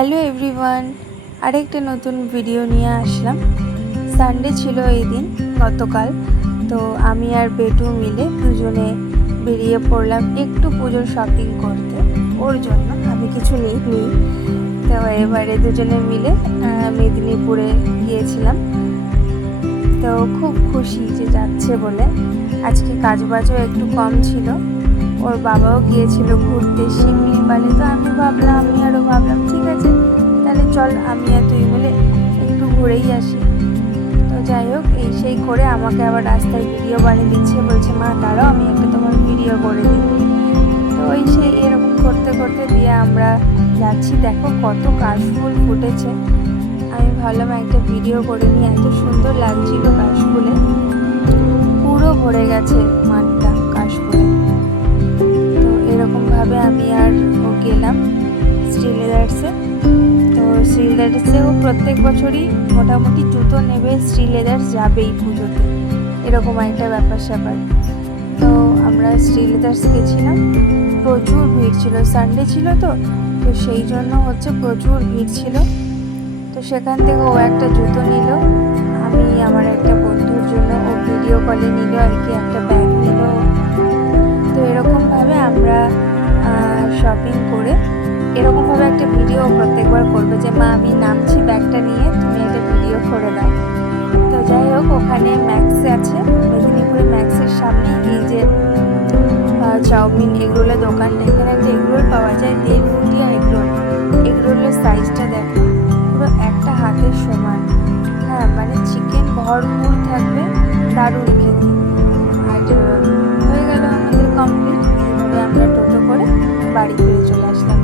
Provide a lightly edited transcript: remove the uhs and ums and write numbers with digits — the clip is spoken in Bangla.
হ্যালো এভরিওয়ান, আরেকটা নতুন ভিডিও নিয়ে আসলাম। সানডে ছিল এই দিন, গতকাল। তো আমি আর বেটু মিলে দুজনে বেরিয়ে পড়লাম একটু পুজোর শপিং করতে। ওর জন্য আমি কিছু নিইনি। তো এবারে দুজনে মিলে মেদিনীপুরে গিয়েছিলাম। তো খুব খুশি যে যাচ্ছে বলে। আজকে কাজবাজও একটু কম ছিল। ওর বাবাও গিয়েছিল ঘুরতে শিমলিপালে। তো আমি ভাবলাম ঠিক আছে, তাহলে চল আমি আর তুই মিলে একটু ঘুরেই আসি। তো যাই হোক, এই সেই করে আমাকে আবার রাস্তায় ভিডিও বানিয়ে দিচ্ছে, বলছে মা দাঁড়াও আমি একটা তোমার ভিডিও করে দিই। তো ওই সেই এরকম করতে করতে দিয়ে আমরা যাচ্ছি। দেখো কত কাশফুল ফুটেছে। আমি ভাবলাম একটা ভিডিও করে নিই, এত সুন্দর লাগছিল কাশফুলে, পুরো ভরে গেছে মাঠটা কাশফুলে। তো এরকমভাবে আমি আর ও গেলাম শ্রীলেদার্সে। তো শ্রীলেদার্সেও প্রত্যেক বছরই মোটামুটি জুতো নেবে, শ্রীলেদার্স যাবেই পুজোতে, এরকম একটা ব্যাপার স্যাপার। তো আমরা শ্রীলেদার্স গেছিলাম, প্রচুর ভিড় ছিল, সানডে ছিল তো তো সেই জন্য হচ্ছে প্রচুর ভিড় ছিল। তো সেখান থেকে ও একটা জুতো নিল, আমি আমার একটা বন্ধুর জন্য ও ভিডিও কলে নিল আর কি, একটা ব্যাগ নিল। তো এরকমভাবে আমরা শপিং করে এরকমভাবে একটা ভিডিও প্রত্যেকবার করবে যে মা আমি নামছি ব্যাগটা নিয়ে, তুমি একটা ভিডিও করে দাও। তো যাই হোক, ওখানে ম্যাক্স আছে, মেদিনীপুরে ম্যাক্সের সামনে এই যে চাউমিন এগরোলের দোকানটা, এখানে একটা এগরোল পাওয়া যায় 1.5 ফুটিয়া এগরোল। এগরোলের সাইজটা দেখো, পুরো একটা হাতের সমান। হ্যাঁ, মানে চিকেন ভরপুর থাকবে, দারুণ খেতে। আর হয়ে গেল আমাদের কমপ্লিট। এইভাবে আমরা টোটো করে বাড়ি ফিরে চলে আসলাম।